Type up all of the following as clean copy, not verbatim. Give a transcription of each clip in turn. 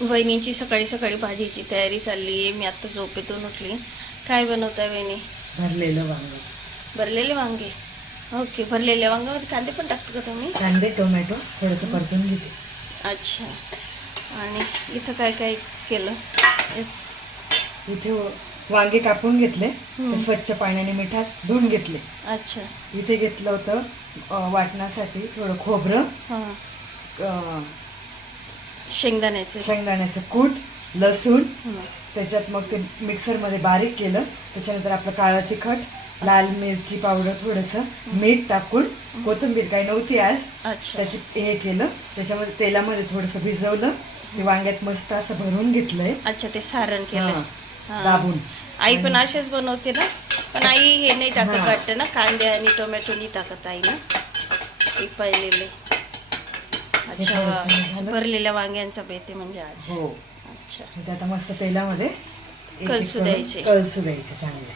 वहिनींची सकाळी सकाळी भाजीची तयारी चालली आहे. मी आता झोपेतून उठली. काय बनवताय वहिनी? भरलेलं वांग. भरलेले वांगे. ओके, भरलेल्या वांग्यामध्ये कांदे पण टाकतो का तुम्ही? कांदे टोमॅटो थोडंसं परतून घेते. अच्छा. आणि इथं काय काय केलं? इथे वांगे कापून घेतले, ते स्वच्छ पाण्याने मिठात धुवून घेतले. अच्छा. इथे घेतलं होतं वाटण्यासाठी थोडं खोबरं, हां. शेंगदाण्याचं कूट, लसूण. त्याच्यात मग ते मिक्सरमध्ये बारीक केलं. त्याच्यानंतर आपलं काळं तिखट, लाल मिरची पावडर, थोडंसं मीठ टाकून, कोथिंबीर काही नव्हती आज, त्याची हे केलं. त्याच्यामध्ये तेलामध्ये थोडंसं भिजवलं, ते वांग्यात मस्त असं भरून घेतलंय. अच्छा, ते सारण केलं दाबून. आई पण असेच बनवते ना, पण आई हे नाही टाकत वाटतं ना, कांदे आणि टोमॅटो नाही टाकत आई ना, एक पाहिलेले. अच्छा, भरलेल्या वांग्यांचा बेते म्हणजे आज. हो. अच्छा. ते आता मस्त तेलामध्ये कलसू द्यायचे चांगले.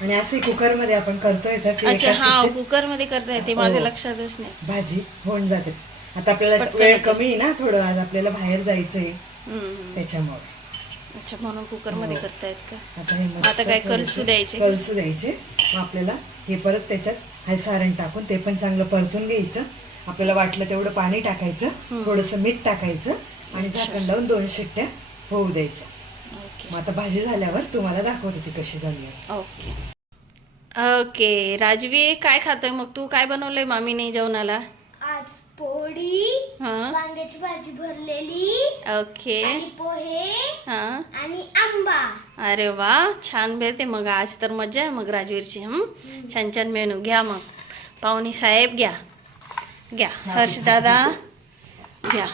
आणि असं कुकरमध्ये आपण करतोय तर अच्छा, हा, कुकरमध्ये करता येते, माझ्या लक्षातच नाही. भाजी होऊन जाते. आता आपल्याला वेळ कमी आहे ना थोडं, आज आपल्याला बाहेर जायचंय त्याच्यामुळे. अच्छा, म्हणून कुकरमध्ये करतायत का? आता काय कलसू द्यायचे? मग आपल्याला हे परत त्याच्यात हाय सारण टाकून ते पण चांगलं परतून घ्यायचं. आपल्याला वाटलं तेवढं पाणी टाकायचं, थोडंसं मीठ टाकायचं आणि झाकण लावून 2 शिट्ट्या होऊ द्यायच्या. मग आता भाजी झाल्यावर तुम्हाला दाखवते ती कशी झाली असं. ओके. राजवी, काय खातोय मग तू? काय बनवलंय मामीने जेवणाला? आज पोळी, वांग्याची भाजी भरलेली, ओके, आणि पोहे, आणि आंबा. अरे वा, छान बेत आहे मग. आज तर मजा आहे मग राजवीरची. छान छान मेनू. घ्या मग पाहुणे साहेब, घ्या. हर्ष दादा घ्या.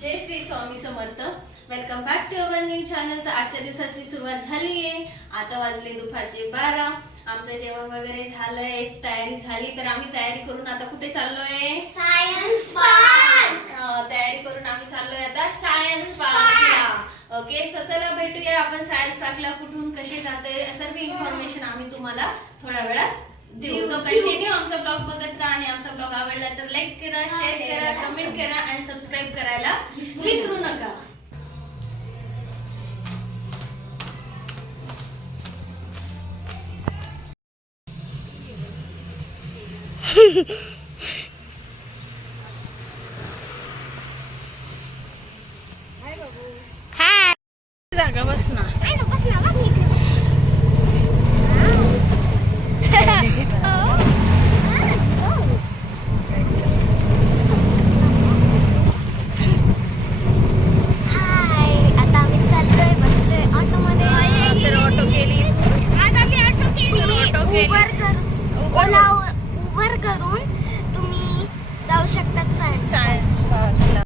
Jai Shri Swami Samarth. Welcome back to our new channel. तर आजच्या दिवसाची सुरुवात झाली आहे. आता वाजले दुपारचे 12. आमचं जेवण वगैरे झालंय, तयारी झाली. तर आम्ही तयारी करून आता कुठे चाललोय? Science park. तयारी करून आम्ही चाललोय आता सायन्स पार्कला. ओके, सो चला भेटूया आपण सायन्स पार्कला. कुठून कसे जातोय सर्व इन्फॉर्मेशन आम्ही तुम्हाला थोड्या वेळात देऊ. तो कंटिन्यू आमचा ब्लॉग बघत राहा. आणि आमचा ब्लॉग आवडला तर लाईक करा, शेअर करा, कमेंट करा आणि सबस्क्राईब करायला विसरू नका. जागा बस ना. उबर करून तुम्ही जाऊ शकता सायन्स पार्कला.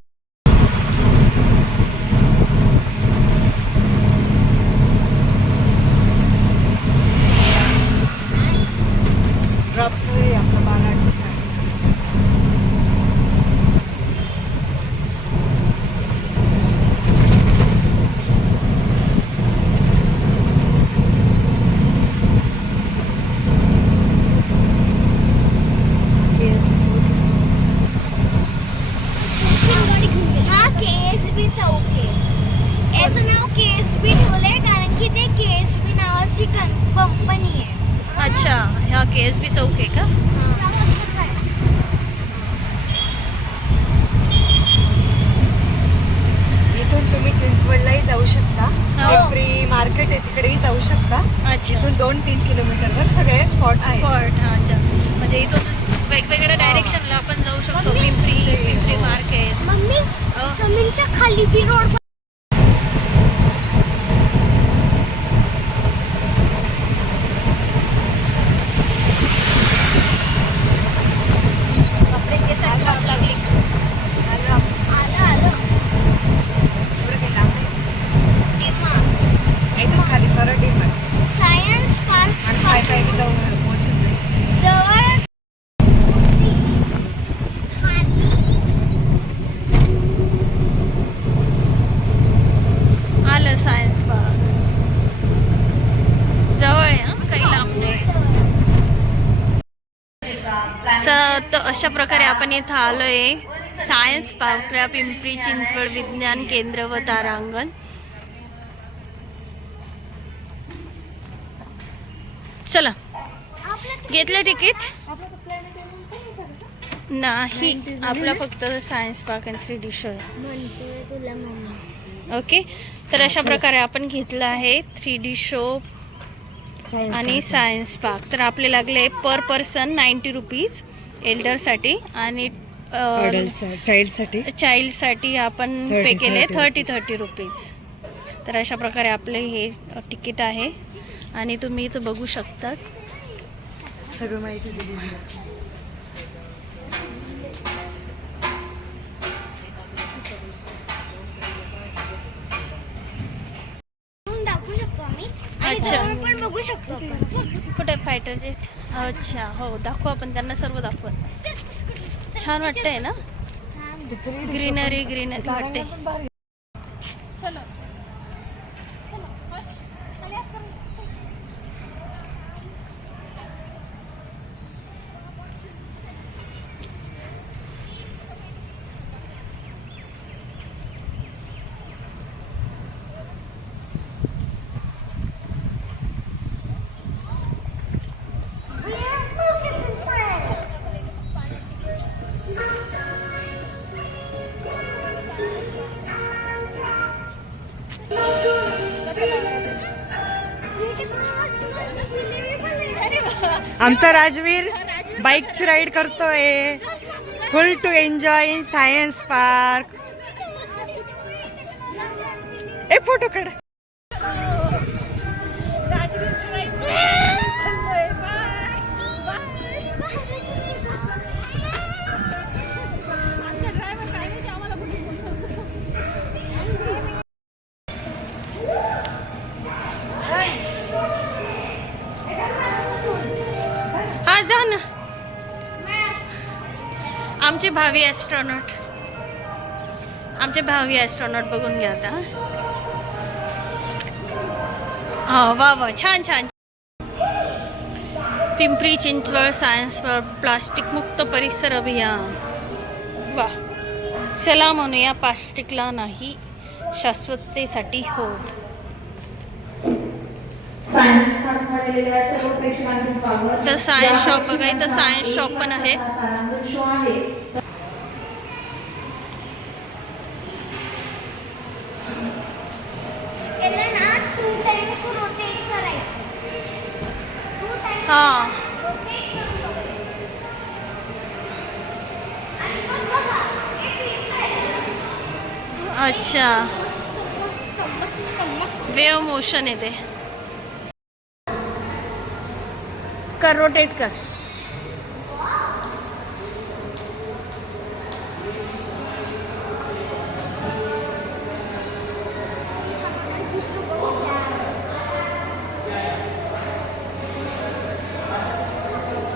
कंपनी आहे. अच्छा, ह्या KSB चौक आहे का? इथून तुम्ही चिंचवडलाही जाऊ शकता, पिंपरी मार्केट आहे तिकडेही जाऊ शकता. अच्छा, इथून 2-3 किलोमीटरवर सगळे स्पॉट आहेत. अच्छा, म्हणजे इथून वेगवेगळ्या डायरेक्शनला आपण जाऊ शकतो. पिंपरी मार्केट. मम्मी, जमीनच्या खाली बी रोड. सायन्स पार्क जवळ तर अशा प्रकारे आपण इथं आलोय सायन्स पार्कला, पिंपरी चिंचवड विज्ञान केंद्र व तारांगण. चला, घेतलं तिकीट? नाही, आपला फक्त सायन्स पार्क आणि 3D शो आहे. ओके, तर अशा प्रकारे आपण घेतलं आहे 3D शो आणि सायन्स पार्क. तर आपले लागले पर पर्सन 90 रुपीज एल्डरसाठी आणि चाइल्डसाठी आपण पे केले 30 रुपीज. तर अशा प्रकारे आपले हे तिकीट आहे आणि तुम्ही इथं बघू शकता सगळं माहिती दिलेली. दाखवू शकतो आम्ही आणि अच्छा. जवळ पण बघू शकतो आपण. कुठे फायटर जेट? अच्छा, हो, दाखवू आपण त्यांना, सर्व दाखवू. छान वाटतंय ना, ग्रीनरी वाटते. चलो, आमचा राजवीर बाईकची राईड करतोय, full to enjoy in science park. एक फोटो काढ. हा, जा ना. आमचे भावी ॲस्ट्रॉनॉट बघून घ्या आता. हा, वा वा, छान छान. पिंपरी चिंचवड सायन्स प्लास्टिक मुक्त परिसर अभियान. वा, चला म्हणूया प्लास्टिकला नाही, शाश्वततेसाठी हो. तर सायन्स शॉप बघा, इथं सायन्स शॉप पण आहे. याला ना 2 टाइम्स रोटेट करायचं. 2 टाइम्स हा, रोटेट करून बघायचं. आणि मग बघा, हे फिरतंय. अच्छा, मस्त मस्त मस्त मस्त. वेव मोशन येते. कर, रोटेट कर.